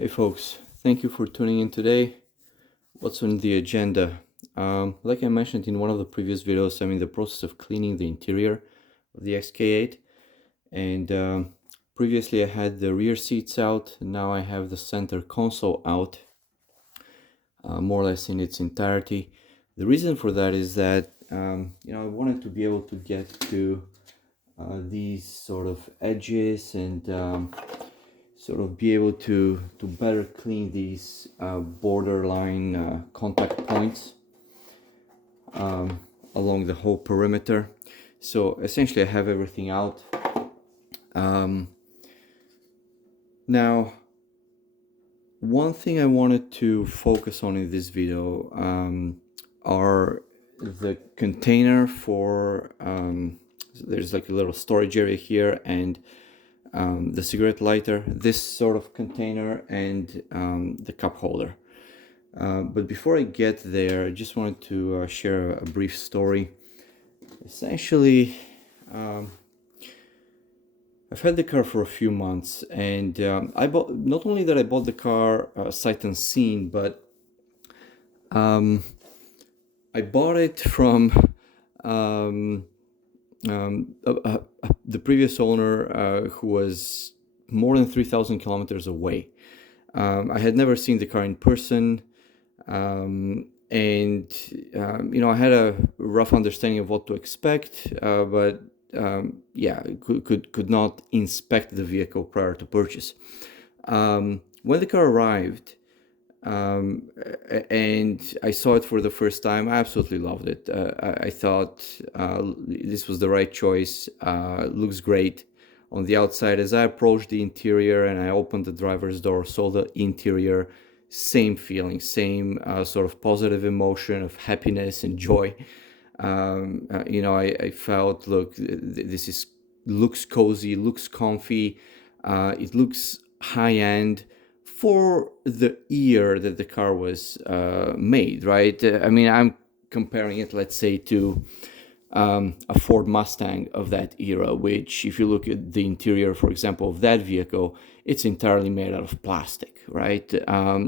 Hey folks, thank you for tuning in today. What's on the agenda? Like I mentioned in one of the previous videos, I'm in the process of cleaning the interior of the XK8, and previously I had the rear seats out. Now I have the center console out, more or less in its entirety. The reason for that is that I wanted to be able to get to these sort of edges and sort of be able to better clean these borderline contact points along the whole perimeter. So essentially I have everything out. Now, one thing I wanted to focus on in this video are the container for there's like a little storage area here, and the cigarette lighter, this sort of container, and the cup holder. But before I get there, I just wanted to share a brief story. Essentially, I've had the car for a few months, and I bought, not only that I bought the car sight unseen, but I bought it from the previous owner who was more than 3,000 kilometers away. I had never seen the car in person, and I had a rough understanding of what to expect, but yeah, could not inspect the vehicle prior to purchase. When the car arrived, and I saw it for the first time, I absolutely loved it. I thought this was the right choice. Looks great on the outside. As I approached the interior and I opened the driver's door, saw the interior, same feeling, same sort of positive emotion of happiness and joy. I felt, look, this looks cozy, looks comfy, it looks high-end for the year that the car was made, right? I mean, I'm comparing it, let's say, to a Ford Mustang of that era, which, if you look at the interior, for example, of that vehicle, it's entirely made out of plastic, right?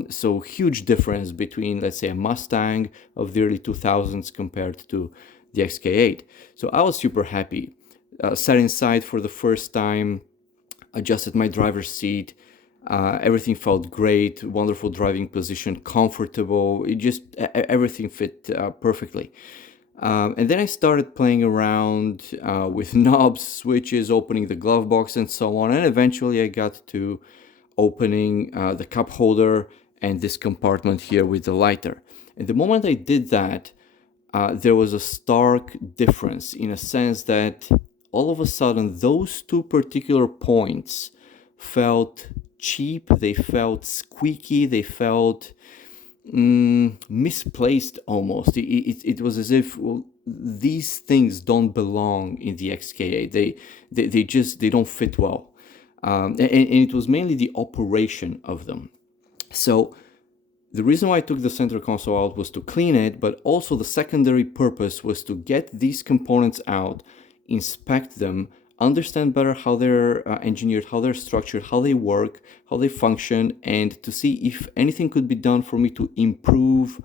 So huge difference between, let's say, a Mustang of the early 2000s compared to the XK8. So I was super happy. Sat inside for the first time, adjusted my driver's seat. Everything felt great, wonderful driving position, comfortable. It just, everything fit perfectly. And then I started playing around with knobs, switches, opening the glove box and so on. And eventually I got to opening the cup holder and this compartment here with the lighter. And the moment I did that, there was a stark difference, in a sense that all of a sudden those two particular points felt cheap, they felt squeaky, they felt misplaced almost. It was as if, well, these things don't belong in the XK8. They don't fit well, and it was mainly the operation of them. So the reason why I took the center console out was to clean it, but also the secondary purpose was to get these components out, inspect them, understand better how they're engineered, how they're structured, how they work, how they function, and to see if anything could be done for me to improve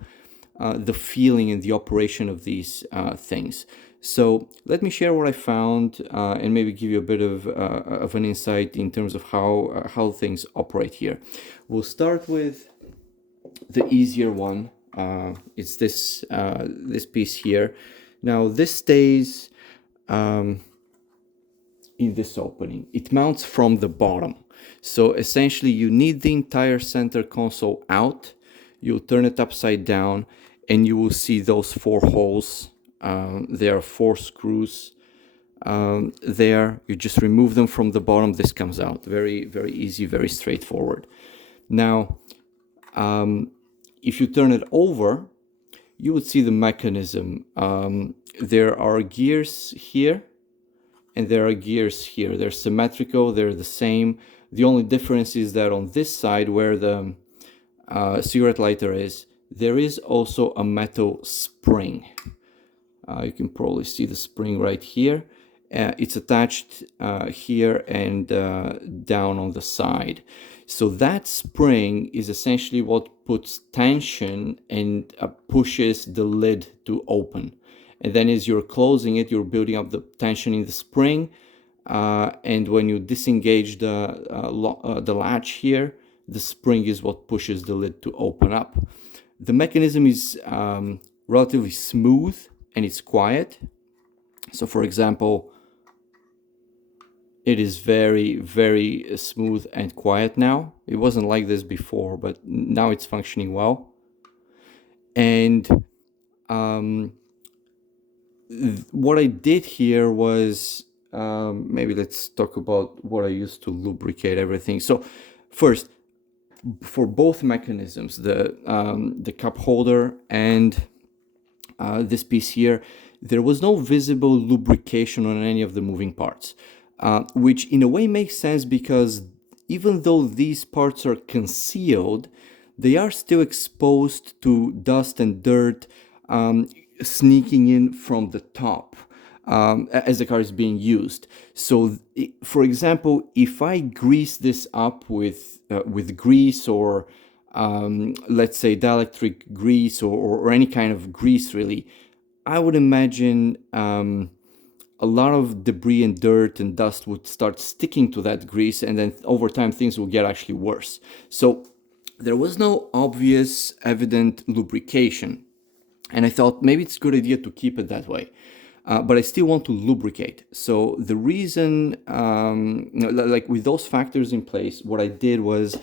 the feeling and the operation of these things. So let me share what I found and maybe give you a bit of an insight in terms of how things operate here. We'll start with the easier one. It's this piece here. Now this stays in this opening. It mounts from the bottom. So essentially you need the entire center console out. You'll turn it upside down and you will see those four holes. There are four screws there. You just remove them from the bottom. This comes out. Very, very easy, very straightforward. Now, if you turn it over, you would see the mechanism. There are gears here and there are gears here. They're symmetrical, they're the same. The only difference is that on this side where the cigarette lighter is, there is also a metal spring. You can probably see the spring right here. It's attached here and down on the side. So that spring is essentially what puts tension and pushes the lid to open. And then as you're closing it, you're building up the tension in the spring. And when you disengage the latch here, the spring is what pushes the lid to open up. The mechanism is relatively smooth and it's quiet. So for example, it is very, very smooth and quiet now. It wasn't like this before, but now it's functioning well. And what I did here was, maybe let's talk about what I used to lubricate everything. So first, for both mechanisms, the cup holder and this piece here, there was no visible lubrication on any of the moving parts, which in a way makes sense because even though these parts are concealed, they are still exposed to dust and dirt sneaking in from the top as the car is being used. So, for example, if I grease this up with grease or let's say dielectric grease or any kind of grease, really, I would imagine a lot of debris and dirt and dust would start sticking to that grease, and then over time things will get actually worse. So there was no obvious evident lubrication, and I thought maybe it's a good idea to keep it that way. But I still want to lubricate. So the reason, like with those factors in place, what I did was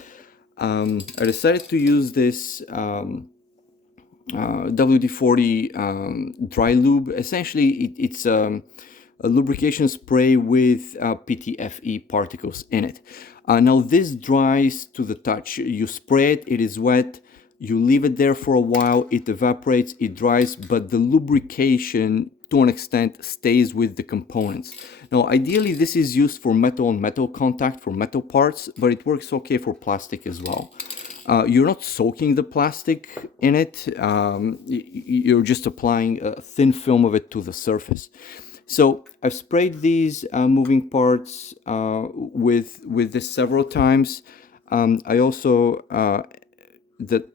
I decided to use this WD-40 dry lube. Essentially, it's a lubrication spray with PTFE particles in it. Now this dries to the touch. You spray it, it is wet, you leave it there for a while, it evaporates, it dries, but the lubrication to an extent stays with the components. Now ideally this is used for metal on metal contact, for metal parts, but it works okay for plastic as well. You're not soaking the plastic in it, you're just applying a thin film of it to the surface. So I've sprayed these moving parts with this several times. I also, the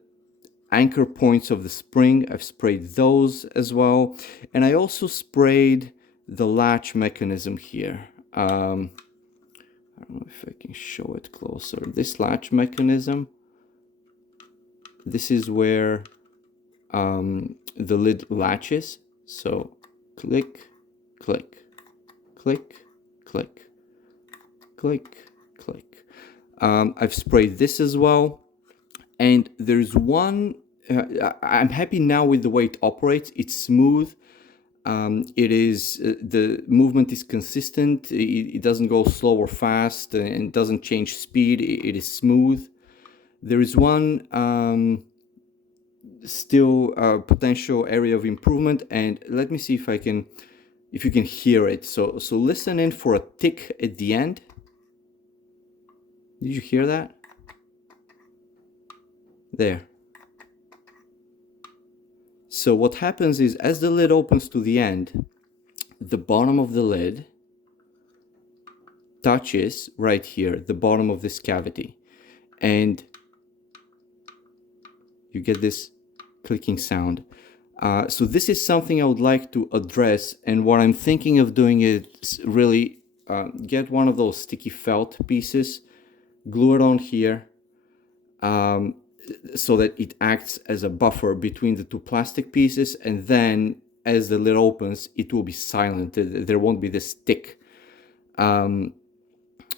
anchor points of the spring, I've sprayed those as well. And I also sprayed the latch mechanism here. I don't know if I can show it closer. This latch mechanism, this is where the lid latches. So click, click, click, click, click, click. I've sprayed this as well. And there's one, I'm happy now with the way it operates. It's smooth. It is, the movement is consistent. It doesn't go slow or fast and doesn't change speed. It is smooth. There is one still potential area of improvement. And let me see if you can hear it. So listen in for a tick at the end. Did you hear that? There. So what happens is, as the lid opens to the end, the bottom of the lid touches right here, the bottom of this cavity, and you get this clicking sound. So this is something I would like to address, and what I'm thinking of doing is really get one of those sticky felt pieces, glue it on here, so that it acts as a buffer between the two plastic pieces, and then as the lid opens, it will be silent. There won't be this tick,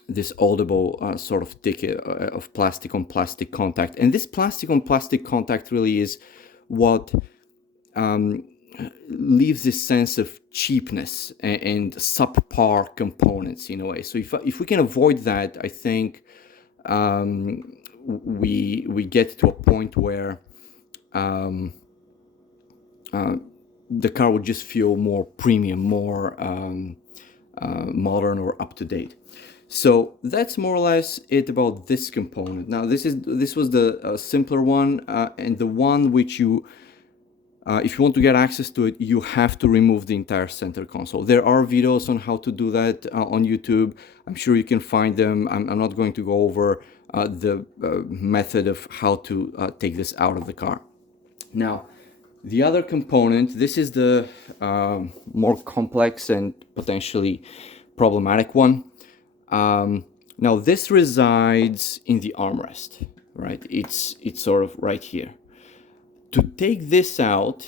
this audible sort of tick of plastic on plastic contact. And this plastic on plastic contact really is what leaves this sense of cheapness and subpar components in a way. So if we can avoid that, I think we get to a point where the car would just feel more premium, more modern or up to date. So that's more or less it about this component. Now this was the simpler one, and the one which you If you want to get access to it, you have to remove the entire center console. There are videos on how to do that on YouTube. I'm sure you can find them. I'm not going to go over the method of how to take this out of the car. Now, the other component, this is the more complex and potentially problematic one. Now, this resides in the armrest, right? It's sort of right here. To take this out,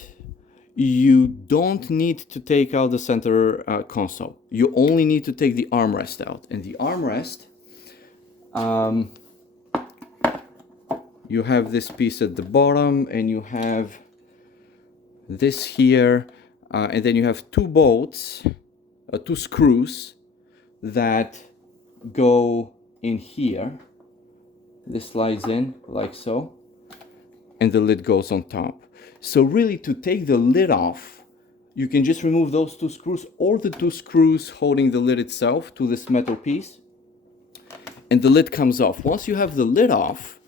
you don't need to take out the center console. You only need to take the armrest out. And the armrest, you have this piece at the bottom, and you have this here, and then you have two bolts, two screws that go in here. This slides in like so, and the lid goes on top. So really, to take the lid off, you can just remove those two screws or the two screws holding the lid itself to this metal piece, and the lid comes off. Once you have the lid off,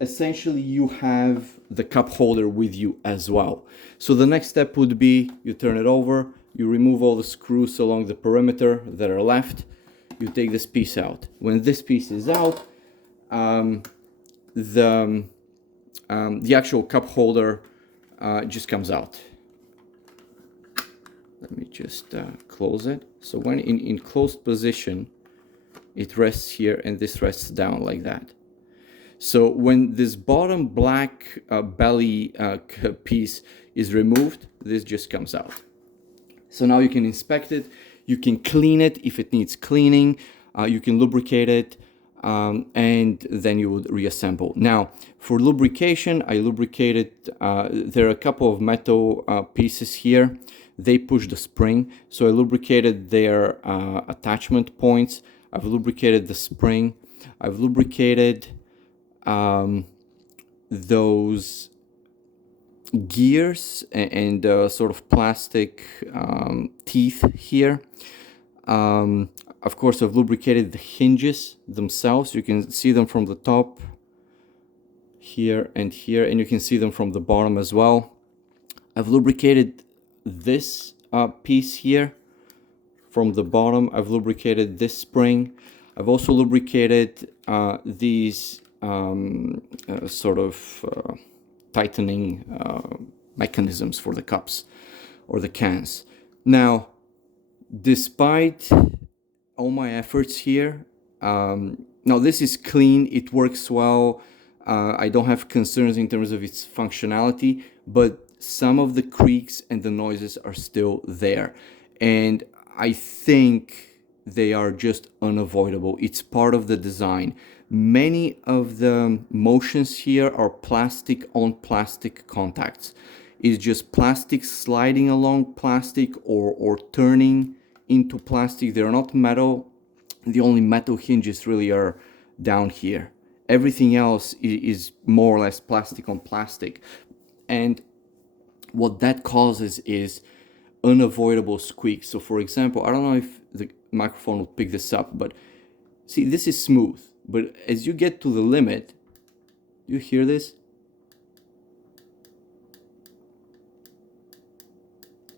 essentially you have the cup holder with you as well. So the next step would be you turn it over, you remove all the screws along the perimeter that are left, you take this piece out. When this piece is out, the actual cup holder just comes out. Let me just close it. So when in closed position, it rests here and this rests down like that. So when this bottom black belly piece is removed, this just comes out. So now you can inspect it, you can clean it if it needs cleaning, you can lubricate it, and then you would reassemble. Now, for lubrication, I lubricated, there are a couple of metal pieces here. They push the spring, so I lubricated their attachment points. I've lubricated the spring. I've lubricated those gears and sort of plastic teeth here. Of course, I've lubricated the hinges themselves. You can see them from the top here, and you can see them from the bottom as well. I've lubricated this piece here from the bottom. I've lubricated this spring. I've also lubricated these sort of tightening mechanisms for the cups or the cans. Now, despite all my efforts here, now this is clean, it works well, I don't have concerns in terms of its functionality, but some of the creaks and the noises are still there, and I think they are just unavoidable. It's part of the design. Many of the motions here are plastic on plastic contacts. It's just plastic sliding along plastic or turning into plastic. They're not metal. The only metal hinges really are down here. Everything else is more or less plastic on plastic. And what that causes is unavoidable squeaks. So for example, I don't know if the microphone will pick this up, but see, this is smooth. But as you get to the limit, you hear this?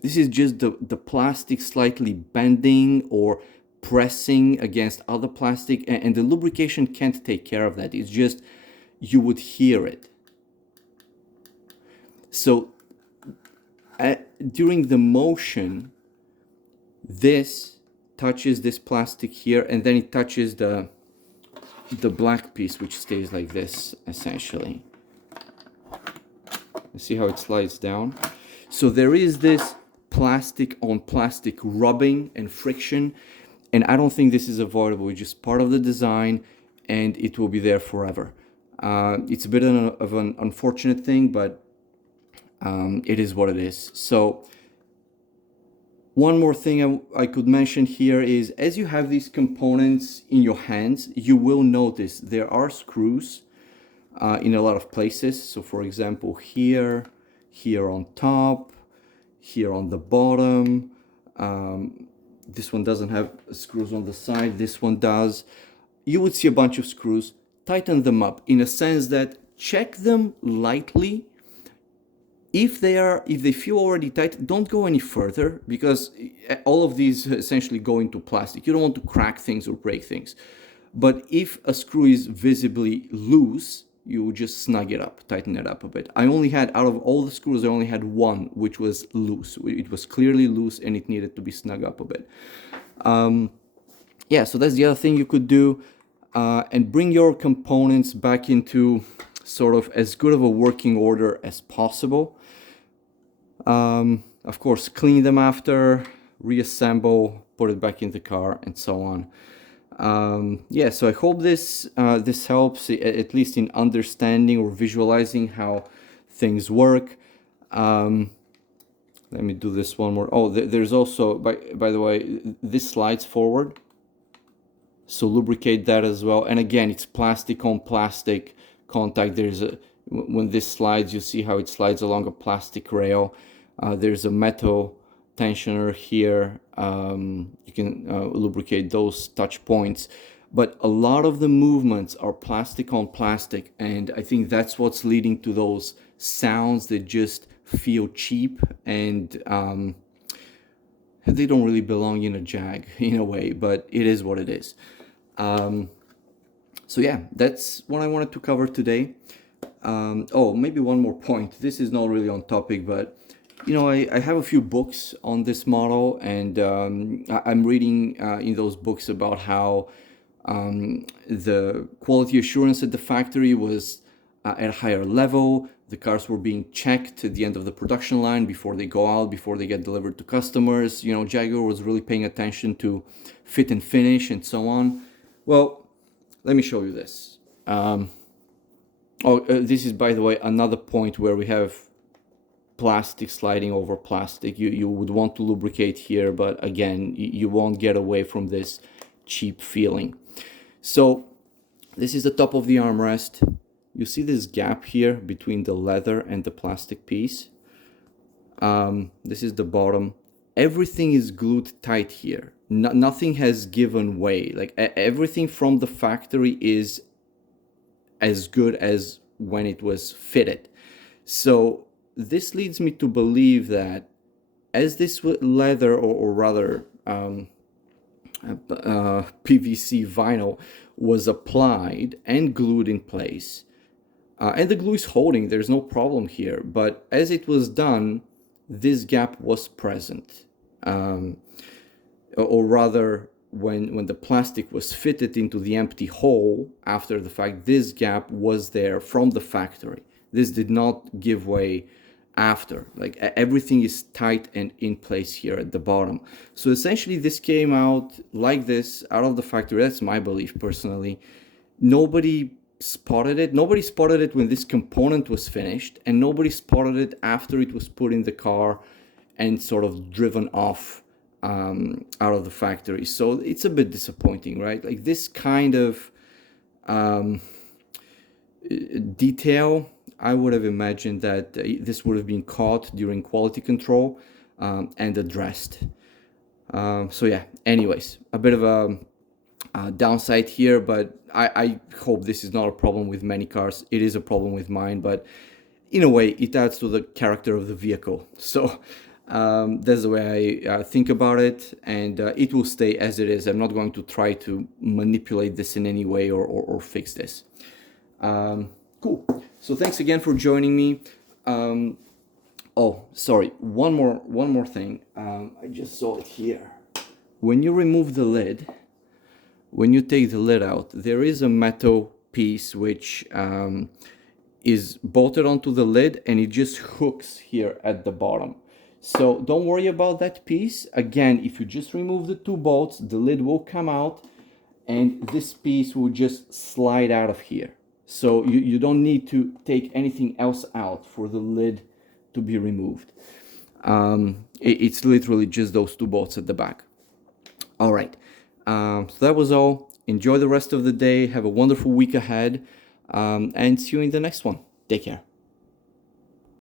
This is just the plastic slightly bending or pressing against other plastic, and the lubrication can't take care of that. It's just, you would hear it. So during the motion, this touches this plastic here, and then it touches the black piece, which stays like this, essentially. You see how it slides down? So there is this plastic on plastic rubbing and friction, and I don't think this is avoidable. It's just part of the design, and it will be there forever. It's a bit of an unfortunate thing, but it is what it is. So one more thing I could mention here is, as you have these components in your hands, you will notice there are screws in a lot of places. So for example, here on top, here on the bottom. This one doesn't have screws on the side, this one does. You would see a bunch of screws. Tighten them up in a sense that check them lightly. If they feel already tight, don't go any further, because all of these essentially go into plastic. You don't want to crack things or break things. But if a screw is visibly loose, you just snug it up, tighten it up a bit. I only had, out of all the screws, I only had one which was loose. It was clearly loose and it needed to be snug up a bit. Yeah, so that's the other thing you could do. And bring your components back into sort of as good of a working order as possible. Of course, clean them after, reassemble, put it back in the car, and so on. Yeah, so I hope this helps, at least in understanding or visualizing how things work. Let me do this one more. Oh, there's also, by the way, this slides forward, so lubricate that as well. And again, it's plastic on plastic contact. When this slides, you see how it slides along a plastic rail. There's a metal tensioner here. You can lubricate those touch points, but a lot of the movements are plastic on plastic, and I think that's what's leading to those sounds that just feel cheap, and they don't really belong in a Jag in a way, but it is what it is. So yeah, that's what I wanted to cover today. Oh, maybe one more point. This is not really on topic, but you know, I have a few books on this model, and I'm reading in those books about how the quality assurance at the factory was at a higher level. The cars were being checked at the end of the production line before they go out, before they get delivered to customers. You know, Jaguar was really paying attention to fit and finish and so on. Well, let me show you this. This is, by the way, another point where we have plastic sliding over plastic. You would want to lubricate here, but again, you won't get away from this cheap feeling. So this is the top of the armrest. You see this gap here between the leather and the plastic piece. This is the bottom. Everything is glued tight here. Nothing has given way. Like everything from the factory is as good as when it was fitted. So this leads me to believe that as this leather, or rather PVC vinyl, was applied and glued in place, and the glue is holding, there's no problem here, but as it was done, this gap was present. Or rather, when the plastic was fitted into the empty hole after the fact, this gap was there from the factory. This did not give way after. Like everything is tight and in place here at the bottom. So essentially this came out like this out of the factory. That's my belief personally. Nobody spotted it. Nobody spotted it when this component was finished, and nobody spotted it after it was put in the car and sort of driven off out of the factory. So it's a bit disappointing, right? Like this kind of detail, I would have imagined that this would have been caught during quality control and addressed. So yeah, anyways, a bit of a downside here, but I hope this is not a problem with many cars. It is a problem with mine, but in a way it adds to the character of the vehicle. So that's the way I think about it, and it will stay as it is. I'm not going to try to manipulate this in any way or fix this. Cool. So thanks again for joining me. Oh, sorry. One more thing. I just saw it here. When you remove the lid, when you take the lid out, there is a metal piece which is bolted onto the lid, and it just hooks here at the bottom. So don't worry about that piece. Again, if you just remove the two bolts, the lid will come out, and this piece will just slide out of here. So you don't need to take anything else out for the lid to be removed. It's literally just those two bolts at the back. All right, so that was all. Enjoy the rest of the day. Have a wonderful week ahead, and see you in the next one. Take care.